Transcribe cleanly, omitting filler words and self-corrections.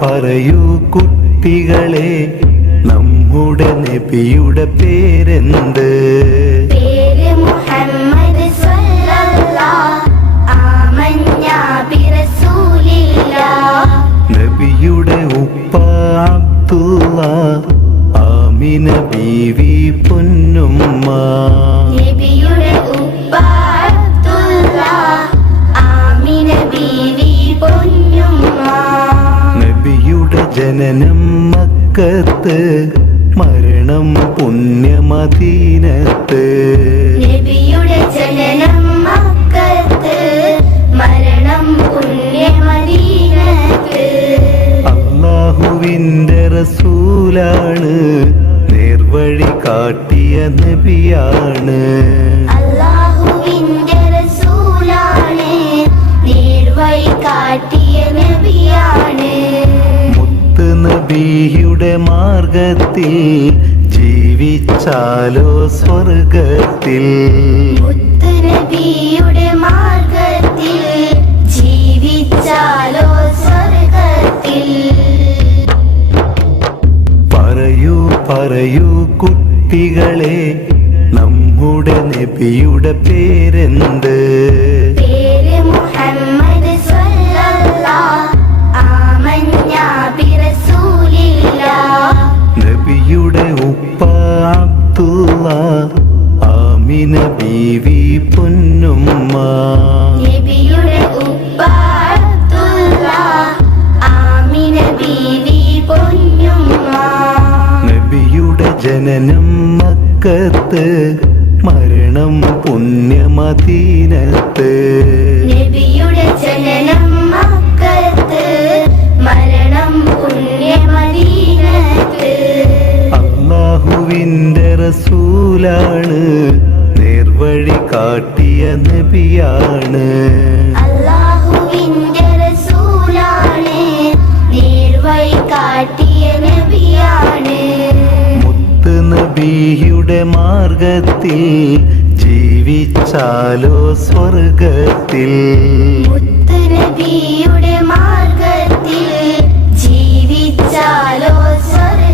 പറയൂ കുട്ടികളെ, നമ്മുടെ നബിയുടെ പേരെന്ത്? പേര് മുഹമ്മദ് സ്വല്ലല്ലാഹ് ആമന്നാ ബിറസൂലില്ലാഹ്. നബിയുടെ ഉപ്പ അബ്ദുള്ള, ആമിന ബീവി പൊന്നുമ്മ. നബിയുടെ ഉപ്പ അബ്ദുള്ള, ആമിന ബീവി പൊന്നുമ്മ. നബിയുടെ ജനനം മക്കത്ത്, മരണം പുണ്യമദീനത്ത്. നബിയുടെ ജനനം മക്കത്ത്, മരണം പുണ്യമദീനത്ത്. അല്ലാഹുവിൻ്റെ റസൂലാണ്, നേർവഴി കാട്ടിയ നബിയാണ്. അല്ലാഹുവിൻ്റെ റസൂലാണ്, നേർവഴി കാട്ടിയ നബിയാണ്. മുത്ത് നബിയുടെ മാർഗത്തിൽ ജീവിച്ചാലോ സ്വർഗത്തിൽ. മുത്ത് നബിയുടെ മാർഗത്തിൽ ജീവിച്ചാലോ സ്വർഗത്തിൽ. പറയൂ പറയൂ കുട്ടികളെ, നമ്മുടെ നബിയുടെ പേരെന്ത്? പേര് മുഹമ്മദ് സ്വല്ലല്ലാഹ് ആമന്നാ ബിറസൂലില്ലാഹ്. നബിയുടെ ഉപ്പ അബ്ദുള്ള, ആമിന ബീവി പൊന്നുമ്മ. നബിയുടെ ഉപ്പ അബ്ദുള്ള, ആമിന ബീവി പൊന്നുമ്മ. നബിയുടെ ജനനം മക്കത്ത്, മരണം പുണ്യമദീനത്ത്. നബിയുടെ ജനനം മക്കത്ത്, മരണം പുണ്യമദീനത്ത്. അല്ലാഹുവിൻ്റെ റസൂലാണ്, നേർവഴി കാട്ടിയ നബിയാണ്. അല്ലാഹുവിൻ്റെ റസൂലാണ്, നേർവഴി കാട്ടിയ നബിയാണ്. മുത്ത് നബിയുടെ മാർഗത്തിൽ ജീവിച്ചാലോ സ്വർഗത്തിൽ. മുത്ത് നബിയുടെ മാർഗത്തിൽ ജീവിച്ചാലോ സ്വർഗത്തിൽ.